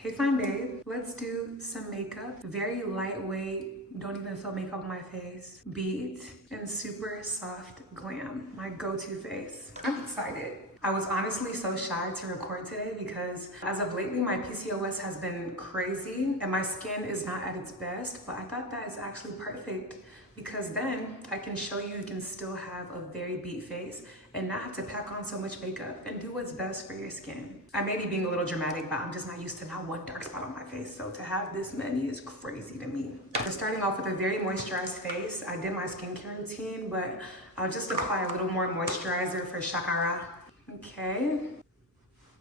Hey fine babe, let's do some makeup. Very lightweight, don't even feel makeup on my face. Beads and super soft glam, my go-to face. I'm excited. I was honestly so shy to record today because as of lately my PCOS has been crazy and my skin is not at its best, but I thought that is actually perfect because then I can show you can still have a very beat face and not have to pack on so much makeup and do what's best for your skin. I may be being a little dramatic, but I'm just not used to not one dark spot on my face, so to have this many is crazy to me. We're starting off with a very moisturized face. I did my skincare routine, but I'll just apply a little more moisturizer for Shakara. Okay.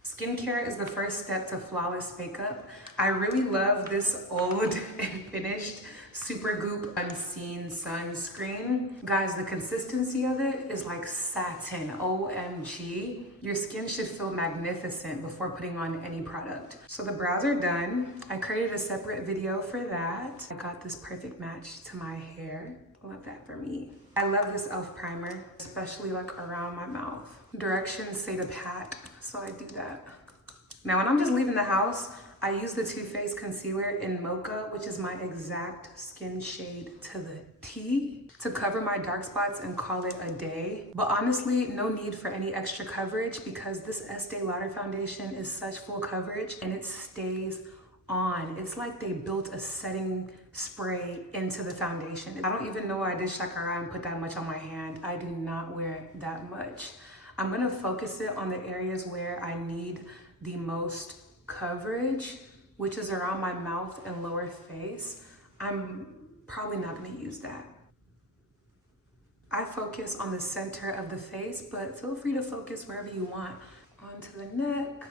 Skincare is the first step to flawless makeup. I really love this old and finished Supergoop Unseen sunscreen. Guys, the consistency of it is like satin, OMG. Your skin should feel magnificent before putting on any product. So the brows are done. I created a separate video for that. I got this perfect match to my hair. Love that for me. I love this e.l.f. primer, especially like around my mouth. Directions say to pat, so I do that. Now when I'm just leaving the house, I use the Too Faced concealer in Mocha, which is my exact skin shade to the T, to cover my dark spots and call it a day. But honestly, no need for any extra coverage because this Estee Lauder foundation is such full coverage and it stays on. It's like they built a setting spray into the foundation. I don't even know why I did Shakara and put that much on my hand. I do not wear that much. I'm gonna focus it on the areas where I need the most coverage, which is around my mouth and lower face. I'm probably not gonna use that. I focus on the center of the face, but feel free to focus wherever you want. Onto the neck.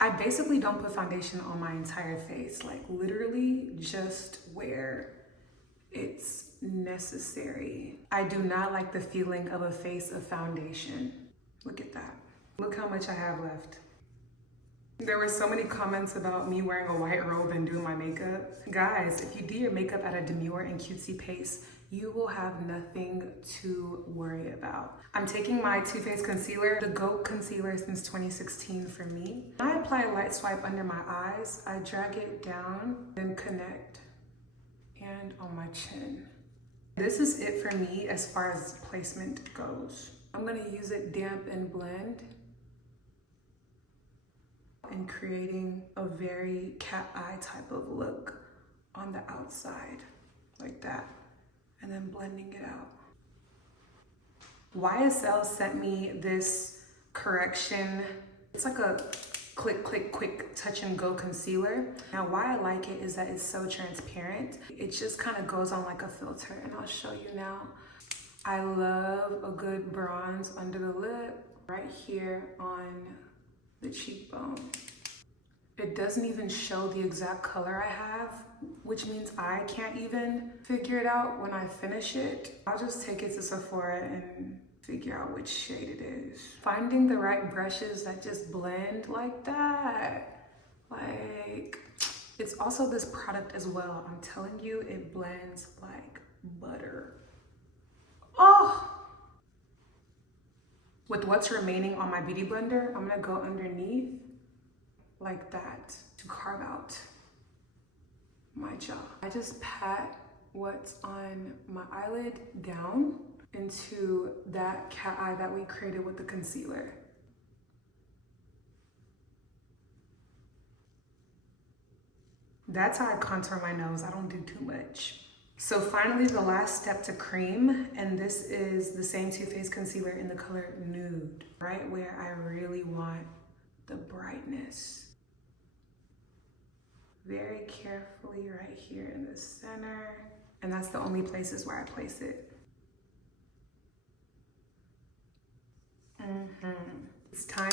I basically don't put foundation on my entire face, like literally just where it's necessary. I do not like the feeling of a face of foundation. Look at that. Look how much I have left. There were so many comments about me wearing a white robe and doing my makeup. Guys, if you do your makeup at a demure and cutesy pace, you will have nothing to worry about. I'm taking my Too Faced concealer, the GOAT concealer since 2016 for me. I apply a light swipe under my eyes. I drag it down, then connect, and on my chin. This is it for me as far as placement goes. I'm gonna use it damp and blend and creating a very cat eye type of look on the outside, like that, and then blending it out. YSL sent me this correction. It's like a quick touch and go concealer. Now why I like it is that it's so transparent. It just kind of goes on like a filter, and I'll show you now. I love a good bronze under the lip, right here on the cheekbone. It doesn't even show the exact color I have, which means I can't even figure it out when I finish it. I'll just take it to Sephora and figure out which shade it is. Finding the right brushes that just blend like that. Like, it's also this product as well. I'm telling you, it blends like butter. Oh! With what's remaining on my beauty blender, I'm gonna go underneath like that to carve out my jaw. I just pat what's on my eyelid down into that cat eye that we created with the concealer. That's how I contour my nose. I don't do too much. So finally, the last step to cream, and this is the same Too Faced concealer in the color Nude, right where I really want the brightness. Very carefully right here in the center, and that's the only places where I place it. It's time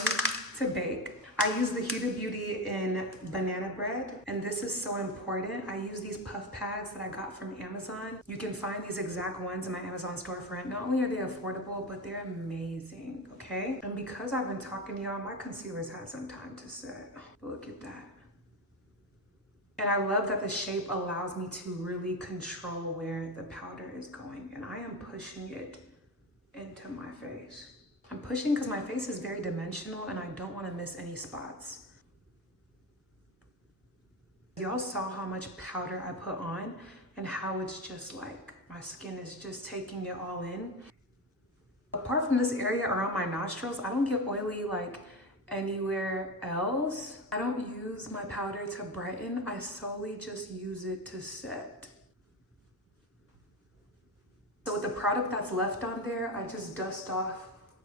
to bake. I use the Huda Beauty in Banana Bread, and this is so important. I use these puff pads that I got from Amazon. You can find these exact ones in my Amazon storefront. Not only are they affordable, but they're amazing, okay? And because I've been talking to y'all, my concealer's had some time to set. Look at that. And I love that the shape allows me to really control where the powder is going, and I am pushing it into my face. I'm pushing because my face is very dimensional and I don't want to miss any spots. y'all saw how much powder I put on and how it's just like, my skin is just taking it all in. Apart from this area around my nostrils, I don't get oily like anywhere else. I don't use my powder to brighten. I solely just use it to set. So with the product that's left on there, I just dust off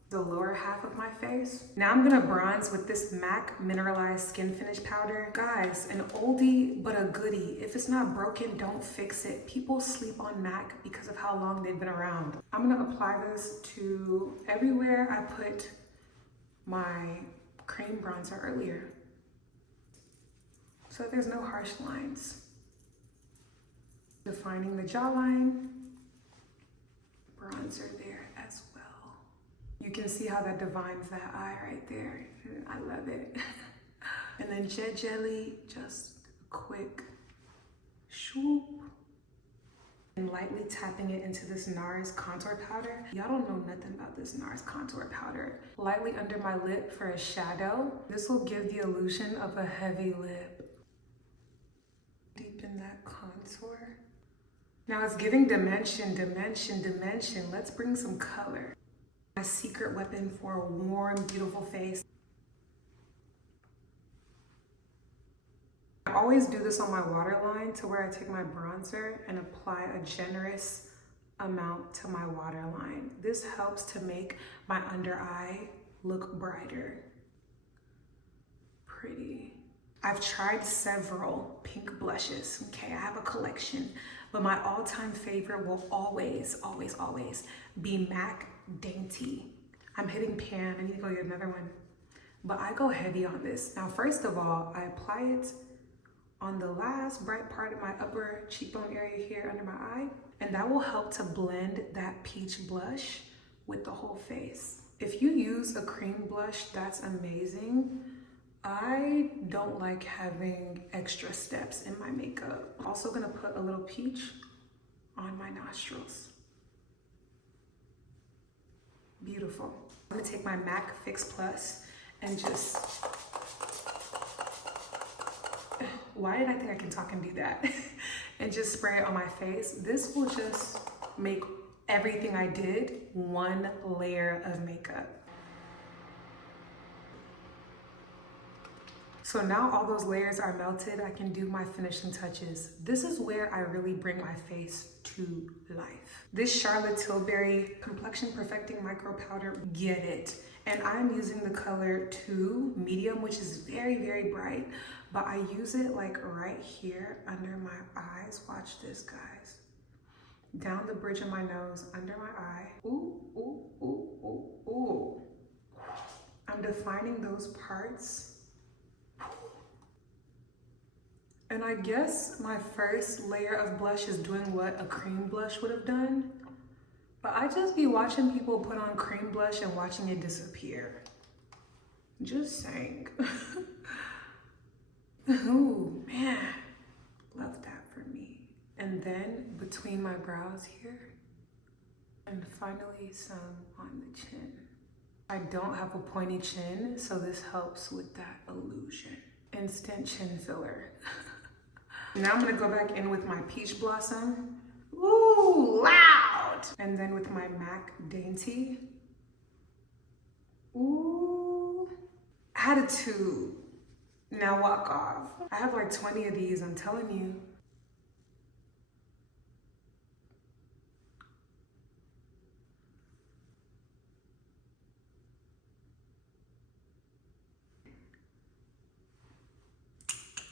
the lower half of my face. Now I'm gonna bronze with this MAC Mineralized Skin Finish Powder. Guys, an oldie but a goodie. If it's not broken, don't fix it. People sleep on MAC because of how long they've been around. I'm gonna apply this to everywhere I put my cream bronzer earlier, so there's no harsh lines. Defining the jawline, bronzer there as well. You can see how that defines that eye right there. I love it. And then Jet Jelly, just a quick swoop. And lightly tapping it into this NARS contour powder. Y'all don't know nothing about this NARS contour powder. Lightly under my lip for a shadow. This will give the illusion of a heavy lip. Deepen that contour. Now it's giving dimension, dimension, dimension. Let's bring some color. My secret weapon for a warm, beautiful face. I always do this on my waterline to where I take my bronzer and apply a generous amount to my waterline. This helps to make my under eye look brighter. Pretty. I've tried several pink blushes, okay? I have a collection, but my all-time favorite will always, always, always be MAC Dainty. I'm hitting pan, I need to go get another one. But I go heavy on this. Now, first of all, I apply it on the last bright part of my upper cheekbone area here under my eye, and that will help to blend that peach blush with the whole face. If you use a cream blush, that's amazing. I don't like having extra steps in my makeup. I'm also gonna put a little peach on my nostrils. Beautiful. I'm gonna take my MAC Fix Plus and just, why did I think I can talk and do that? And just spray it on my face. This will just make everything I did one layer of makeup. So now all those layers are melted, I can do my finishing touches. This is where I really bring my face to life. This Charlotte Tilbury Complexion Perfecting Micro Powder, get it. And I'm using the color 2 medium, which is very, very bright, but I use it like right here under my eyes. Watch this, guys. Down the bridge of my nose, under my eye. Ooh, ooh, ooh, ooh, ooh. I'm defining those parts. And I guess my first layer of blush is doing what a cream blush would have done. But I just be watching people put on cream blush and watching it disappear. Just saying. Ooh, man. Love that for me. And then between my brows here. And finally some on the chin. I don't have a pointy chin, so this helps with that illusion. Instant chin filler. Now I'm gonna go back in with my Peach Blossom. Ooh, loud! And then with my MAC Dainty. Ooh. Attitude. Now walk off. I have like 20 of these, I'm telling you.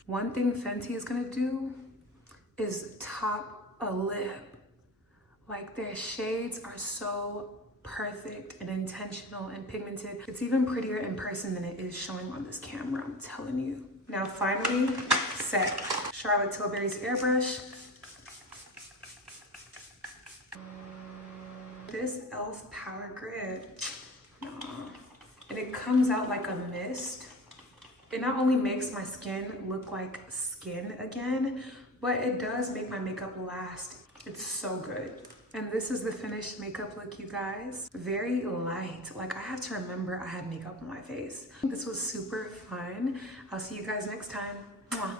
One thing Fenty is gonna do is top a lip. Like their shades are so perfect and intentional and pigmented. It's even prettier in person than it is showing on this camera, I'm telling you. Now finally, set. Charlotte Tilbury's airbrush. This e.l.f. Power Grip. And it comes out like a mist. It not only makes my skin look like skin again, but it does make my makeup last. It's so good. And this is the finished makeup look, you guys. Very light. Like I have to remember I had makeup on my face. This was super fun. I'll see you guys next time. Mwah.